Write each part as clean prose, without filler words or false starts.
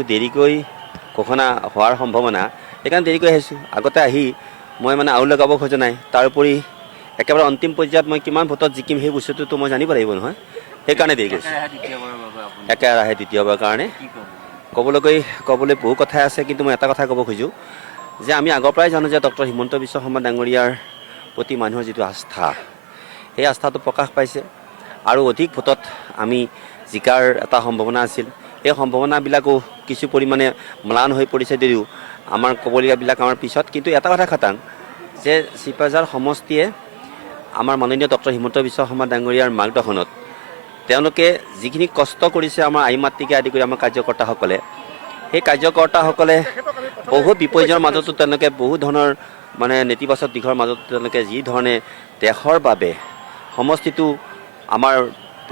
হয়তো দেৰিকৈ ঘোষণা হোৱাৰ সম্ভাৱনা, সেইকাৰণে দেৰিকৈ আহিছোঁ। আগতে আহি মই মানে আউল লগাব খোজা নাই। তাৰোপৰি একেবাৰে অন্তিম পৰ্যায়ত মই কিমান ভোটত জিকিম সেই বস্তুটোতো মই জানিব লাগিব নহয়, সেইকাৰণে দেৰি কৰিছোঁ। একেৰাহে দ্বিতীয়বাৰৰ কাৰণে ক'বলৈ বহু কথাই আছে, কিন্তু মই এটা কথা ক'ব খোজোঁ যে আমি আগৰ পৰাই জানো যে ডক্টৰ হিমন্ত বিশ্ব শৰ্মা ডাঙৰীয়াৰ প্ৰতি মানুহৰ যিটো আস্থা, সেই আস্থাটো প্ৰকাশ পাইছে আৰু অধিক ভোটত আমি জিকাৰ এটা সম্ভাৱনা আছিল। এই সম্ভাৱনাবিলাকো কিছু পৰিমাণে ম্লান হৈ পৰিছে যদিও আমাৰ ক'বলগীয়াবিলাক আমাৰ পিছত। কিন্তু এটা কথা খাটাং যে চিপাঝাৰ সমষ্টিয়ে আমাৰ মাননীয় ডক্টৰ হিমন্ত বিশ্ব শৰ্মা ডাঙৰীয়াৰ মাৰ্গদৰ্শনত তেওঁলোকে যিখিনি কষ্ট কৰিছে আমাৰ আই মাতৃকে আদি কৰি আমাৰ কাৰ্যকৰ্তাসকলে, সেই কাৰ্যকৰ্তাসকলে বহুত বিপৰ্যয়ৰ মাজতো তেওঁলোকে বহু ধৰণৰ মানে নেতিবাচক দিশৰ মাজত তেওঁলোকে যি ধৰণে দেশৰ বাবে সমষ্টিটো আমাৰ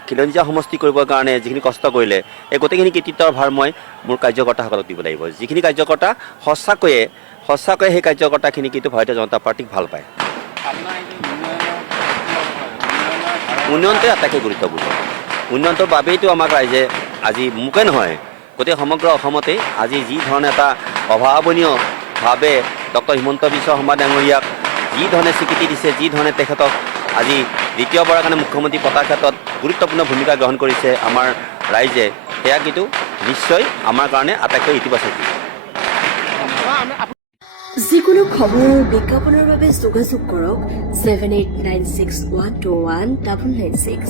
খিলঞ্জীয়া সমষ্টি কৰিবৰ কাৰণে যিখিনি কষ্ট কৰিলে, এই গোটেইখিনি কৃতিত্বৰ ভাৰ মই মোৰ কাৰ্যকৰ্তাসকলক দিব লাগিব। যিখিনি কাৰ্যকৰ্তা সঁচাকৈয়ে সেই কাৰ্যকৰ্তাখিনি কিন্তু ভাৰতীয় জনতা পাৰ্টীক ভাল পায়। উন্নয়নটোৱে আটাইতকৈ গুৰুত্বপূৰ্ণ। উন্নয়নটোৰ বাবেইতো আমাক ৰাইজে আজি মোকে নহয় গোটেই সমগ্ৰ অসমতেই আজি যি ধৰণে এটা অভাৱনীয়ভাৱে ডক্টৰ হিমন্ত বিশ্ব শৰ্মা ডাঙৰীয়াক যি ধৰণে স্বীকৃতি দিছে, যি ধৰণে তেখেতক আজি দ্বিতীয়বাৰৰ কাৰণে মুখ্যমন্ত্ৰী পতাৰ ক্ষেত্ৰত গুৰুত্বপূৰ্ণ ভূমিকা গ্ৰহণ কৰিছে আমাৰ ৰাইজে, সেয়া কিন্তু নিশ্চয় আমাৰ কাৰণে আটাইতকৈ ইতিবাচক। যিকোনো খবৰ বিজ্ঞাপনৰ বাবে যোগাযোগ কৰক 7896121996।